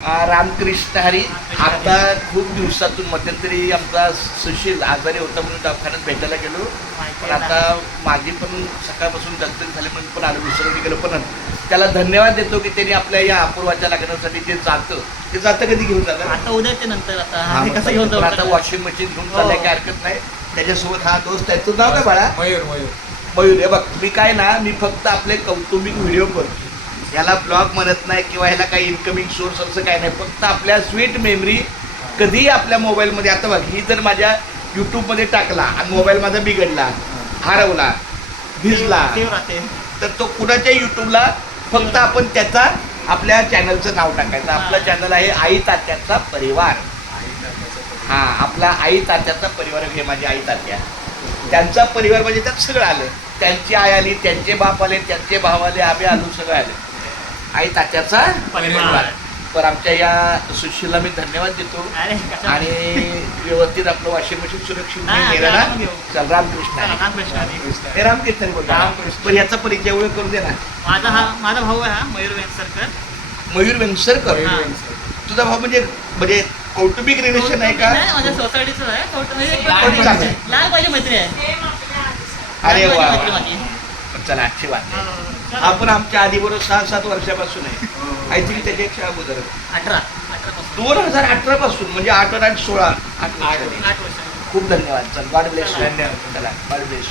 रामकृष्ण हरी. आता खूप दिवसातून मध्यंतरी आमचा सुशील आजारी होता म्हणून दवाखान्यात भेटायला गेलो. पण आता माझी पण सकाळपासून दगदग झाली म्हणून पण आलो, विसरून गेलो. पण त्याला धन्यवाद देतो की त्यांनी आपल्या या अपूर्वाच्या लग्नासाठी जे जातं कधी घेऊन जातं आता उद्याच्या नंतर आता कसं घेऊन जाऊ. आता वॉशिंग मशीन घेऊन चाललंय, काही हरकत नाही. त्याच्यासोबत हा दोस्त आहे. तुझं नाव काय बाळा? मयूर. मयूर. हे बघ, मी काय ना, मी फक्त आपले कौटुंबिक व्हिडिओ करतो. ह्याला ब्लॉग म्हणत नाही किंवा ह्याला काही इन्कमिंग सोर्स असं काय नाही. फक्त आपल्या स्वीट मेमरी कधीही आपल्या मोबाईलमध्ये. आता बघ, ही जर माझ्या यूट्यूबमध्ये टाकला आणि मोबाईल माझा बिघडला, हरवला, भिजला, तर तो कुणाच्या यूट्यूबला फक्त आपण त्याचा आपल्या चॅनलचं नाव टाकायचं. आपलं चॅनल आहे आई तात्याचा परिवार. हा, आपला आई तात्याचा परिवार. हे माझी आई तात्या, त्यांचा परिवार म्हणजे त्यात सगळं आलं. त्यांची आई आली, त्यांचे बाप आले, त्यांचे भाव आले, आम्ही आलो, सगळं आले. आई तात्याचा परिवार. तर आमच्या या सुशीलला मी धन्यवाद देतो. आणि व्यवस्थित आपलं वॉशिंग मशीन सुरक्षित गेलं ना. चल, रामकृष्ण. हे रामकृष्ण बोलतो. पण याचा परिचय ओळख करून दे ना. माझा भाऊ आहे हा, मयूर वेंगसरकर. मयूर वेंगसरकर. तुझा भाऊ म्हणजे कौटुंबिक रिलेशन आहे का? माझ्या सोसायटीचं आहे. लहान माझी मैत्री आहे. अरे वा, चला, अच्छी बात आहे. आपण आमच्या आधी बरोबर 6-7 वर्षापासून आहे. आय थिंक त्याच्यापेक्षा अगोदर 2018 पासून, म्हणजे 8 आणि 16 8 वर्ष. वर्ष. खूप धन्यवाद. चल, गॉड ब्लेस. धन्यवाद. चला, गॉड ब्लेस.